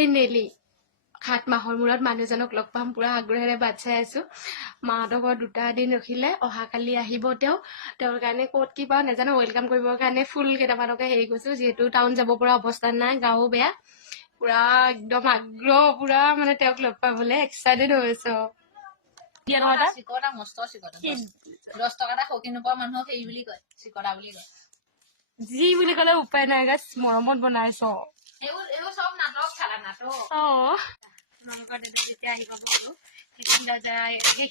finally 7 মাহৰ মূৰত মানুহজনক লগ পাম পুৰা আগ্ৰহেৰে বাট চাই আছো মাহঁতৰ ঘৰত 2টা দিন ৰখিলে অহাকালি আহিব তেওঁৰ কাৰণে ক'ত কি পাওঁ নাজানো ৱেলকাম কৰিবৰ কাৰণে ফুল কেইটামানকে হেৰি কৈছো যিহেতু টাউন যাব পৰা অৱস্থা নাই গাঁও বেয়া পুৰা একদম আগ্ৰহ পুৰা মানে তেওঁক লগ পাবলৈ এক্সাইটেড হৈ আছো চিকটা মস্ত চিকটা 10 টকা এটা সকি নোপোৱা মানুহক হেৰি বুলি কয় চিকটা বুলি কয় যি বুলি ক'লে উপায় নাই গাইছ মৰমত বনাইছ এইবোৰ চব নাটক খালা নাটক তোমালোকৰ দাদা যেতিয়া আহি পাব আৰু দাদা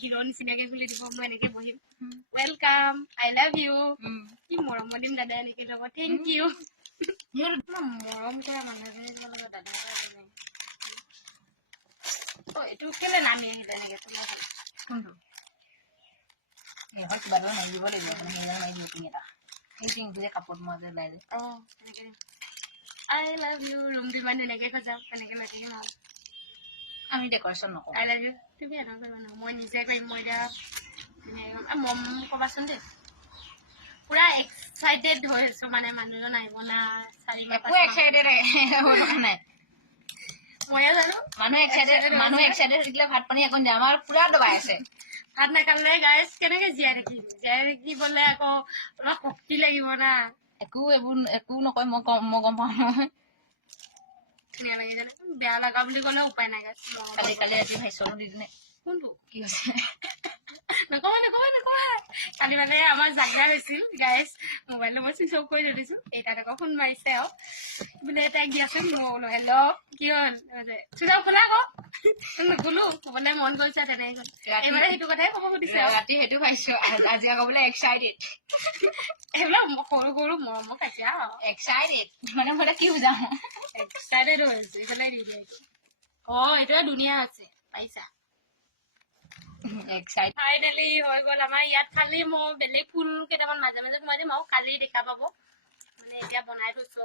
হিৰ' নিচিনাকে খুলি দিব মই এনেকে বহিম ৱেলকাম আই লাভ ইউ কি মৰমত দিম দাদা এনেকে ল'ব থেংক ইউ মৰম কৰা মানুহজনী তোমালোকৰ দাদা এইটো কেলে নামি আহিলে এনেকে তোমাৰ কোনটো কিবা এটা মাৰি দিব লাগিব মাৰি দিব টিং এটা সেই টিংটো যে কাপোৰত মই যে ওলাই যায় এনেকে আই লাভ ইউ ৰুম দিবা এনেকে সজাম এনেকে মাতি দিম আৰু আমি ডেকৰেশ্যন নকৰোঁ আই লাভ ইউ তুমি এনেকৈ কৰিবা ন মই নিজে কৰিম মই এতিয়া মম ক'বাচোন দেই পুৰা এক্সাইটেড হৈ আছো মানে মানুহজন আহিব না একো এক্সাইটেড নাই মই জানো মানুহ এক্সাইটেড থাকিলে ভাত পানী একো নিদিয়ে আমাৰ পুৰা দবাই আছে ভাত নাখালে গাইজ কেনেকে জীয়াই থাকিবলৈ আকৌ অলপ শক্তি লাগিব না একো নকয় মই গম পাওঁ ধুনীয়া লাগি জানে বেয়া লগা বুলি ক'লে উপায় নাই গাইজ কালি ৰাতি ভাইচনো দি দিনে কোনটো কি হৈছে নকবা কালি মানে আমাৰ জাগা হৈছিল গাইজ মোবাইলটো মই চুইচ অফ কৰি থৈ দিছো এইটাত আকৌ ফোন মাৰিছে আৰু বোলে তাইক দিয়াচোন মই বোলো হেল্ল' কি হ'ল চুইচ অফ খোলা আকৌ নুখোলো ক'বলৈ মন গৈছে তেনেকে গ'ল এইবাৰে সেইটো কথাই ক'ব সুধিছে ৰাতি সেইটো পাইছো আজি আকৌ বোলে এক্সাইটেড এইবিলাক সৰু সৰু মৰমৰ পাইছে আৰু এক্সাইটেড মানে মই কি বুজাম এক্সাইটেড হৈছো এইফালে নিদিয়ে এইটোৱে ধুনীয়া আছে পাইছা ফাইনেলি হৈ গ'ল আমাৰ ইয়াত খালি মই বেলেগ ফুল কেইটামান মাজে মাজে সোমাই দিম আৰু কালি দেখা পাব মানে এতিয়া বনাই থৈছো